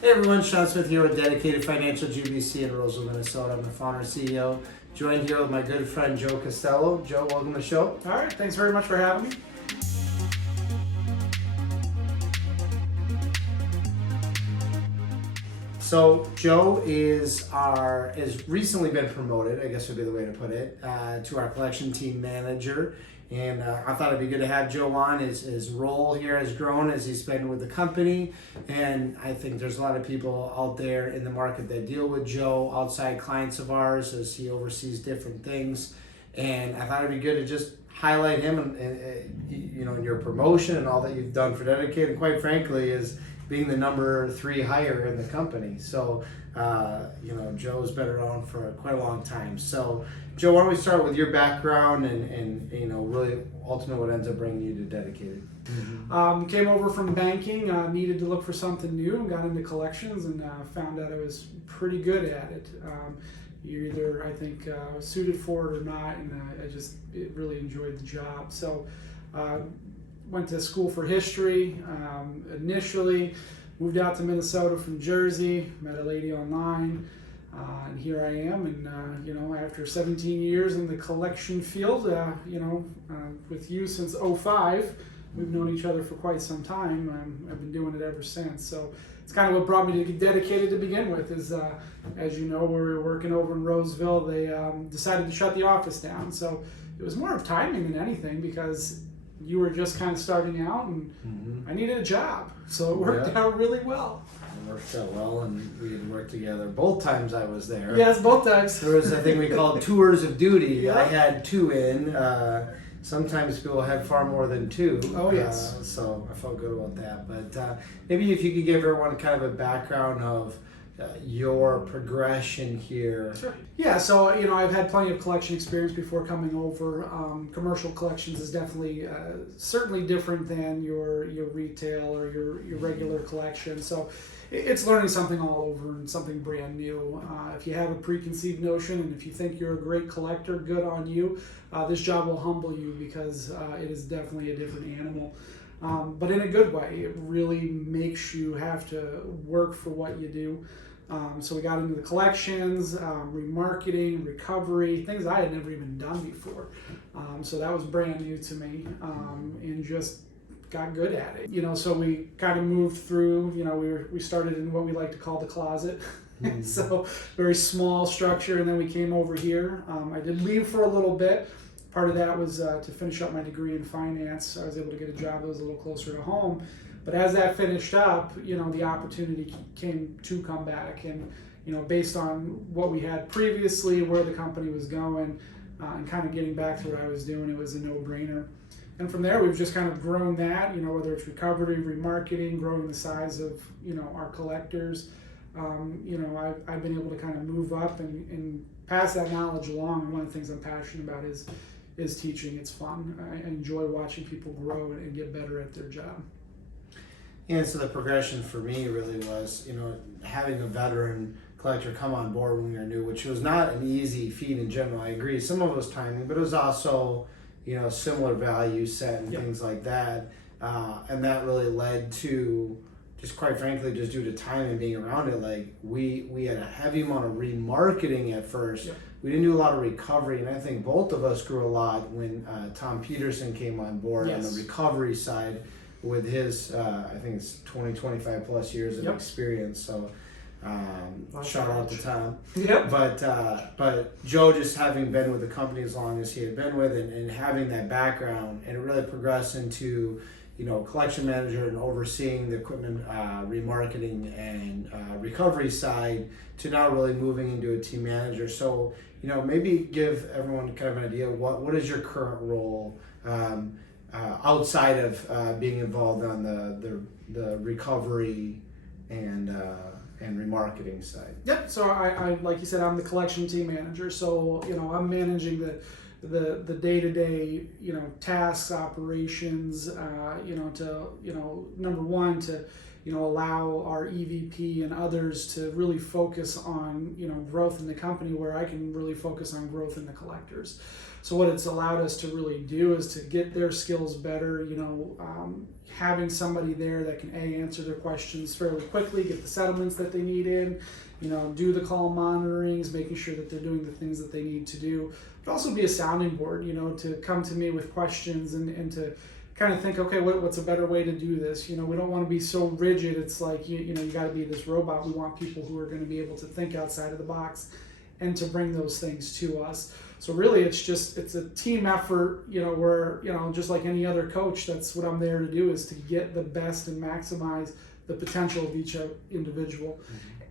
Hey everyone, Sean Smith here with Dedicated Financial GBC in Roseville, Minnesota. I'm the founder and CEO, joined here with my good friend Joe Castello. Joe, welcome to the show. All right, thanks very much for having me. So Joe has recently been promoted, I guess would be the way to put it, to our collection team manager. And I thought it'd be good to have Joe on. His role here has grown as he's been with the company. And I think there's a lot of people out there in the market that deal with Joe, outside clients of ours, as he oversees different things. And I thought it'd be good to just highlight him and in your promotion and all that you've done for Dedicated. And quite frankly, is being the number 3 hire in the company. So, Joe's been around for quite a long time. So, Joe, why don't we start with your background and really ultimately what ends up bringing you to Dedicated? Came over from banking, needed to look for something new, and got into collections, and found out I was pretty good at it. You either, I think, suited for it or not, and I really enjoyed the job. So, went to school for history initially, moved out to Minnesota from Jersey, met a lady online, and here I am. And after 17 years in the collection field, with you since '05, we've known each other for quite some time. I've been doing it ever since. So it's kind of what brought me to Dedicated to begin with. Is as you know, we were working over in Roseville. They decided to shut the office down. So it was more of timing than anything, because you were just kind of starting out, and I needed a job, so it worked out really well. It worked out well, and we had worked together both times I was there. Yes, both times. There was, I think we called tours of duty. Yeah. I had 2 in. Sometimes people had far more than 2. Oh, yes. So I felt good about that. But maybe if you could give everyone kind of a background of your progression here. Sure. Yeah, so I've had plenty of collection experience before coming over. Commercial collections is definitely certainly different than your retail or your regular collection. So it's learning something all over and something brand new. If you have a preconceived notion and if you think you're a great collector, good on you. This job will humble you, because it is definitely a different animal. But in a good way. It really makes you have to work for what you do. So we got into the collections, remarketing, recovery, things I had never even done before. So that was brand new to me, and just got good at it. So we kind of moved through, we started in what we like to call the closet. So very small structure, and then we came over here. I did leave for a little bit. Part of that was to finish up my degree in finance. I was able to get a job that was a little closer to home. But as that finished up, the opportunity came to come back. And, based on what we had previously, where the company was going, and kind of getting back to what I was doing, it was a no-brainer. And from there, we've just kind of grown that, whether it's recovery, remarketing, growing the size of, our collectors. I've been able to kind of move up and pass that knowledge along. And one of the things I'm passionate about is teaching. It's fun. I enjoy watching people grow and get better at their job. And so the progression for me really was, having a veteran collector come on board when we were new, which was not an easy feat in general. I agree. Some of it was timing, but it was also, similar value set and things like that. And that really led to, just quite frankly, just due to time and being around it, like we had a heavy amount of remarketing at first. Yep. We didn't do a lot of recovery, and I think both of us grew a lot when Tom Peterson came on board on the recovery side with his, I think it's 25 plus years of experience. So shout out to Tom. Yep. But Joe, just having been with the company as long as he had been with it, and having that background, and it really progressed into collection manager and overseeing the equipment remarketing and recovery side, to now really moving into a team manager. So maybe give everyone kind of an idea what is your current role outside of being involved on the recovery and remarketing side. Yep. So I like you said, I'm the collection team manager. So I'm managing the day-to-day tasks, operations. To number one, to allow our EVP and others to really focus on, growth in the company, where I can really focus on growth in the collectors. So what it's allowed us to really do is to get their skills better, having somebody there that can answer their questions fairly quickly, get the settlements that they need in, do the call monitorings, making sure that they're doing the things that they need to do, but also be a sounding board, to come to me with questions and to kind of think, okay, what's a better way to do this? We don't want to be so rigid. It's like, you got to be this robot. We want people who are going to be able to think outside of the box and to bring those things to us. So really, it's a team effort, where, just like any other coach, that's what I'm there to do, is to get the best and maximize the potential of each individual.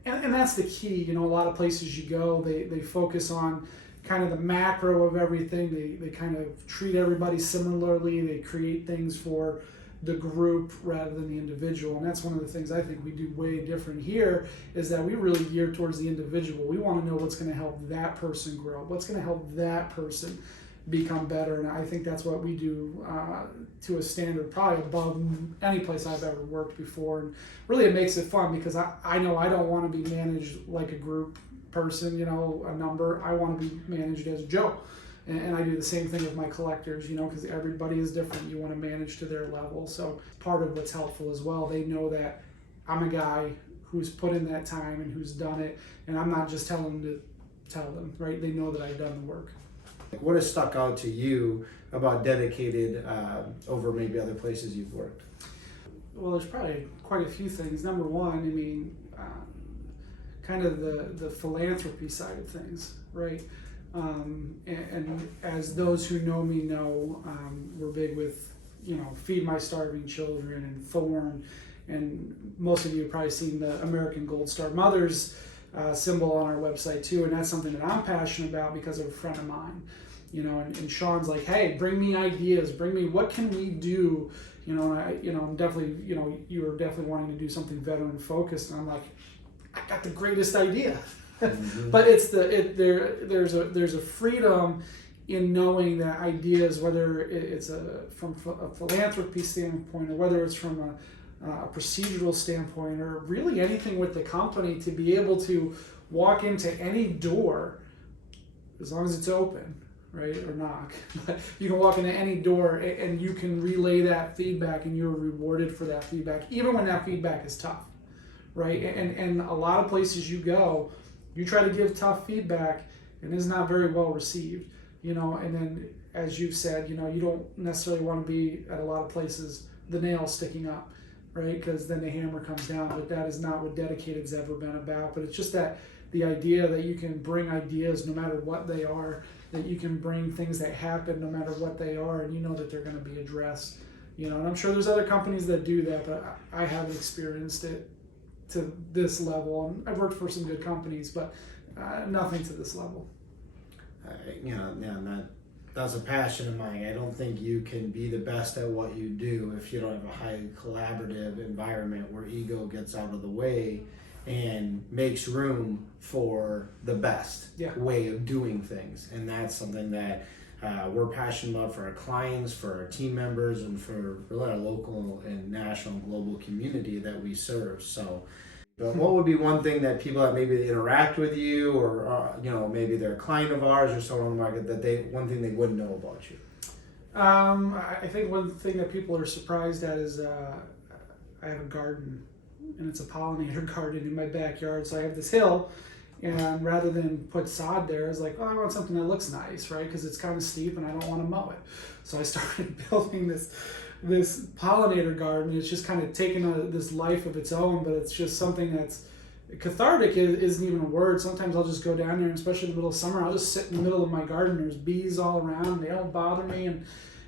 Mm-hmm. And that's the key. A lot of places you go, they focus on kind of the macro of everything. They kind of treat everybody similarly. They create things for the group rather than the individual. And that's one of the things I think we do way different here, is that we really gear towards the individual. We want to know what's going to help that person grow, what's going to help that person become better. And I think that's what we do to a standard probably above any place I've ever worked before. And really it makes it fun, because I know I don't want to be managed like a group person, a number. I want to be managed as Joe. And I do the same thing with my collectors, because everybody is different. You want to manage to their level. So part of what's helpful as well, they know that I'm a guy who's put in that time and who's done it, and I'm not just telling them to tell them, right? They know that I've done the work. What has stuck out to you about Dedicated over maybe other places you've worked? Well, there's probably quite a few things. Number one, kind of the philanthropy side of things, right? And as those who know me know, we're big with, Feed My Starving Children and Thorn, and most of you have probably seen the American Gold Star Mothers symbol on our website too, and that's something that I'm passionate about because of a friend of mine, and Sean's like, hey, bring me ideas, what can we do, and I'm definitely, you were definitely wanting to do something veteran focused, and I'm like, I got the greatest idea. Mm-hmm. But there's a freedom in knowing that ideas, whether it's from a philanthropy standpoint, or whether it's from a procedural standpoint, or really anything with the company, to be able to walk into any door, as long as it's open, right, or knock. But you can walk into any door and you can relay that feedback, and you're rewarded for that feedback, even when that feedback is tough, right? And a lot of places you go, you try to give tough feedback, and it's not very well received, and then, as you've said, you don't necessarily want to be at a lot of places the nail sticking up, right? Because then the hammer comes down. But that is not what Dedicated's ever been about. But it's just that the idea that you can bring ideas no matter what they are, that you can bring things that happen no matter what they are, and that they're going to be addressed, and I'm sure there's other companies that do that, but I haven't experienced it to this level. And I've worked for some good companies, but nothing to this level. That's a passion of mine. I don't think you can be the best at what you do if you don't have a highly collaborative environment where ego gets out of the way and makes room for the best way of doing things. And that's something that we're passionate about for our clients, for our team members, and for really our local and national and global community that we serve. So, but what would be one thing that people that maybe interact with you, or maybe they're a client of ours or someone on the market, that one thing they wouldn't know about you? I think one thing that people are surprised at is I have a garden, and it's a pollinator garden in my backyard. So I have this hill, and rather than put sod there, I was like, I want something that looks nice, right? Because it's kind of steep and I don't want to mow it. So I started building this pollinator garden. It's just kind of taken this life of its own, but it's just something that's cathartic. Isn't even a word. Sometimes I'll just go down there, and especially in the middle of summer, I'll just sit in the middle of my garden. There's bees all around, and they don't bother me, and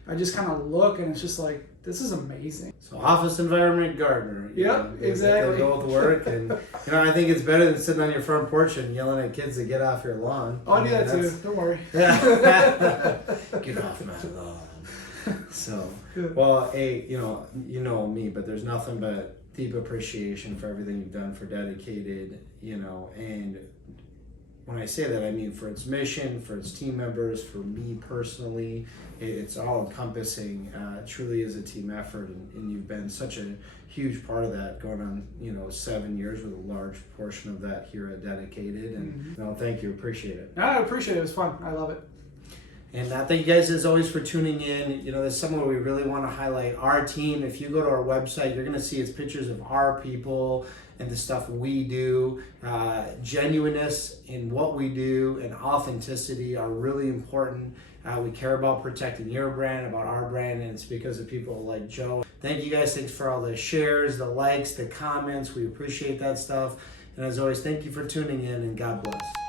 I just kind of look, and it's just like, this is amazing. So office environment gardener. Yep, exactly. They go with work, and I think it's better than sitting on your front porch and yelling at kids to get off your lawn. Oh, I do that too. Don't worry. Get off my lawn. So, well, hey, you know me, but there's nothing but deep appreciation for everything you've done for Dedicated, and when I say that, I mean for its mission, for its team members, for me personally. It's all encompassing. It truly is a team effort, and you've been such a huge part of that, going on 7 years, with a large portion of that here at Dedicated. And thank you, appreciate it. I appreciate it. It was fun. I love it. And thank you guys as always for tuning in. There's somewhere we really want to highlight our team. If you go to our website, you're going to see it's pictures of our people and the stuff we do. Genuineness in what we do and authenticity are really important. We care about protecting your brand, about our brand, and it's because of people like Joe. Thank you guys. Thanks for all the shares, the likes, the comments. We appreciate that stuff. And as always, thank you for tuning in, and God bless.